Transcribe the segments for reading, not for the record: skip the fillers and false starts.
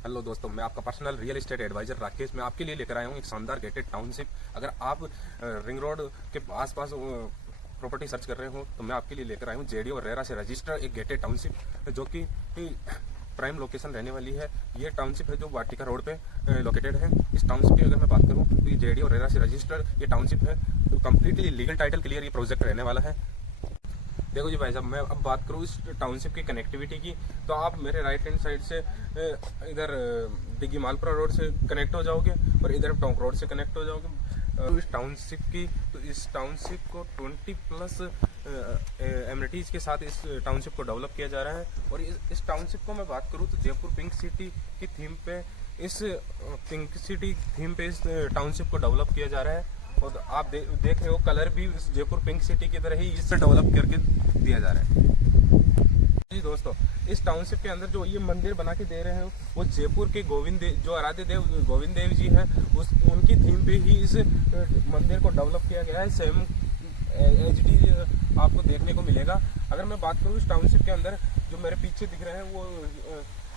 Hello दोस्तों, मैं आपका personal real estate advisor Rakesh. मैं आपके लिए लेकर आया हूँ एक शानदार गेटेड टाउनशिप। अगर आप रिंग रोड के आसपास प्रॉपर्टी सर्च कर रहे हो तो मैं आपके लिए लेकर आया हूँ जेडी और रेरा से रजिस्टर्ड एक गेटेड टाउनशिप जो कि प्राइम लोकेशन रहने वाली है। ये टाउनशिप है जो वाटिका रोड पे लोकेटेड है। इस टाउनशिप की अगर मैं बात करूँ तो ये जेडी और रेरा से रजिस्टर्ड ये टाउनशिप है। तो कम्प्लीटली लीगल टाइटल क्लियर ये प्रोजेक्ट रहने वाला है। देखो जी भाई साहब, मैं अब बात करूँ इस टाउनशिप की कनेक्टिविटी की, तो आप मेरे राइट हैंड साइड से इधर डिग्गी मालपुरा रोड से कनेक्ट हो जाओगे और इधर टोंक रोड से कनेक्ट हो जाओगे। इस टाउनशिप को 20+ एमिनिटीज़ के साथ इस टाउनशिप को डेवलप किया जा रहा है। और इस टाउनशिप को मैं बात करूँ तो जयपुर पिंक सिटी की थीम पे इस टाउनशिप को डेवलप किया जा रहा है। और आप देख रहे हो कलर भी जयपुर पिंक सिटी की तरह ही इससे डेवलप करके दिया जा रहा है। जी दोस्तों, इस टाउनशिप के अंदर जो ये मंदिर बना के दे रहे हैं वो जयपुर के जो आराध्य देव गोविंद देव जी हैं उनकी थीम पे ही इस मंदिर को डेवलप किया गया है। सेम एचडी आपको देखने को मिलेगा। अगर मैं बात करूँ इस टाउनशिप के अंदर जो मेरे पीछे दिख रहे हैं वो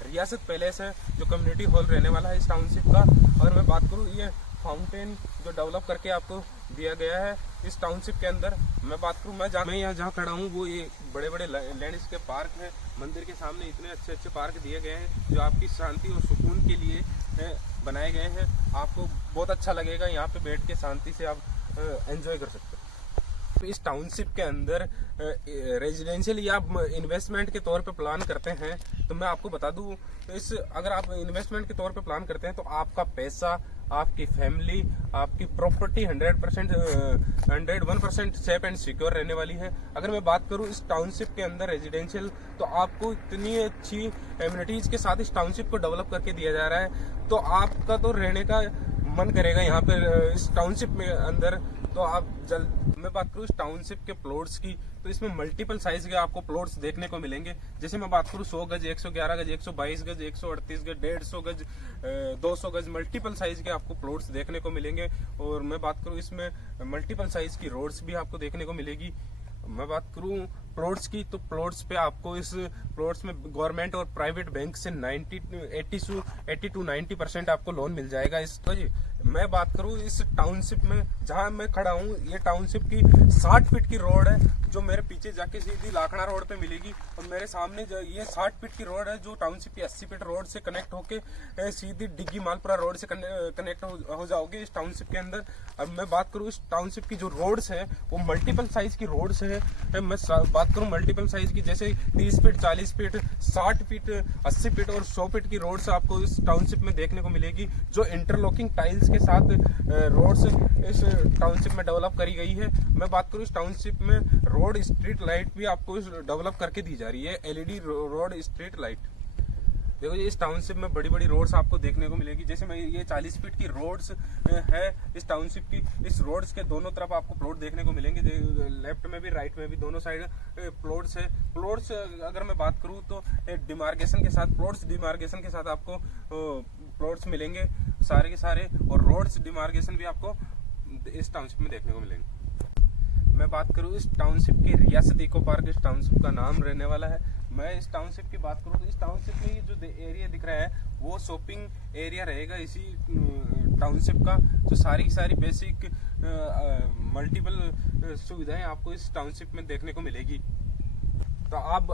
रियासत पैलेस है जो कम्युनिटी हॉल रहने वाला है इस टाउनशिप का। अगर मैं बात करूँ ये फाउंटेन जो डेवलप करके आपको दिया गया है इस टाउनशिप के अंदर। मैं बात करूँ मैं यहाँ जहाँ खड़ा हूँ वो ये बड़े बड़े लैंडस्केप पार्क है। मंदिर के सामने इतने अच्छे अच्छे पार्क दिए गए हैं जो आपकी शांति और सुकून के लिए बनाए गए हैं। आपको बहुत अच्छा लगेगा, यहाँ पे बैठ के शांति से आप एंजॉय कर सकते हैं। तो इस टाउनशिप के अंदर रेजिडेंशियल या आप इन्वेस्टमेंट के तौर पे प्लान करते हैं तो मैं आपको बता दूं, अगर आप इन्वेस्टमेंट के तौर पे प्लान करते हैं तो आपका पैसा, आपकी फैमिली, आपकी प्रॉपर्टी 101% सेफ एंड सिक्योर रहने वाली है। अगर मैं बात करूं इस टाउनशिप के अंदर रेजिडेंशियल, तो आपको इतनी अच्छी एमिनिटीज के साथ इस टाउनशिप को डेवलप करके दिया जा रहा है तो आपका तो रहने का मन करेगा यहाँ पे इस टाउनशिप में अंदर। तो आप मैं बात करूँ इस टाउनशिप के प्लॉट्स की, तो इसमें मल्टीपल साइज के आपको प्लॉट्स देखने को मिलेंगे। जैसे मैं बात करूँ 100 गज, 111 गज, 122 गज, 138 गज, 150 गज, 200 गज, मल्टीपल साइज के आपको प्लॉट्स देखने को मिलेंगे। और मैं बात करूँ इसमें मल्टीपल साइज की रोड्स भी आपको देखने को मिलेगी। मैं बात करूं प्लॉट्स की, तो प्लॉट्स पे आपको इस प्लॉट्स में गवर्नमेंट और प्राइवेट बैंक से 80 to 90% आपको लोन मिल जाएगा। तो जी मैं बात करूं इस टाउनशिप में जहां मैं खड़ा हूं, ये टाउनशिप की 60 फीट की रोड है जो मेरे पीछे जाके सीधी लाखड़ा रोड पे मिलेगी। और मेरे सामने जो ये 60 फीट की रोड है जो टाउनशिप की 80 फीट रोड से कनेक्ट होके सीधी डिग्गी मालपुरा रोड से कनेक्ट हो जाओगे इस टाउनशिप के अंदर। अब मैं बात करूँ इस टाउनशिप की जो रोड्स है वो मल्टीपल साइज की रोड्स है। मैं बात करूँ मल्टीपल साइज की, जैसे 30 फीट, 40 फीट, 60 फीट, 80 फीट और 100 फीट की रोड्स आपको इस टाउनशिप में देखने को मिलेगी जो इंटरलॉकिंग टाइल्स के साथ रोड्स इस टाउनशिप में डेवलप करी गई है। मैं बात करूँ इस टाउनशिप में रोड स्ट्रीट लाइट भी आपको डेवलप करके दी जा रही है, LED रोड स्ट्रीट लाइट। देखो ये इस टाउनशिप में बड़ी बड़ी रोड्स आपको देखने को मिलेगी। जैसे मैं ये 40 फीट की रोड्स है इस टाउनशिप की, इस रोड्स के दोनों तरफ आपको प्लॉट देखने को मिलेंगे। लेफ्ट में भी राइट में भी दोनों साइड प्लॉट्स है। प्लॉट्स अगर मैं बात करूँ तो डिमार्केशन के साथ, प्लॉट्स डिमार्केशन के साथ आपको प्लॉट्स मिलेंगे सारे के सारे, और रोड्स डिमार्केशन भी आपको इस टाउनशिप में देखने को मिलेंगे। मैं बात करूँ इस टाउनशिप की रियासत इको पार्क इस टाउनशिप का नाम रहने वाला है। मैं इस टाउनशिप की बात करूँ तो इस टाउनशिप में जो एरिया दिख रहा है वो शॉपिंग एरिया रहेगा इसी टाउनशिप का। जो सारी की सारी बेसिक मल्टीपल सुविधाएं आपको इस टाउनशिप में देखने को मिलेगी। तो अब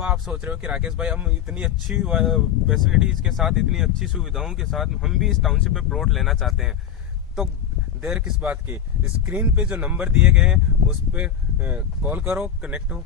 आप सोच रहे हो कि राकेश भाई हम इतनी अच्छी फैसिलिटीज के साथ, इतनी अच्छी सुविधाओं के साथ हम भी इस टाउनशिप में प्लॉट लेना चाहते हैं, तो देर किस बात की। स्क्रीन पे जो नंबर दिए गए हैं उस पर कॉल करो, कनेक्ट हो।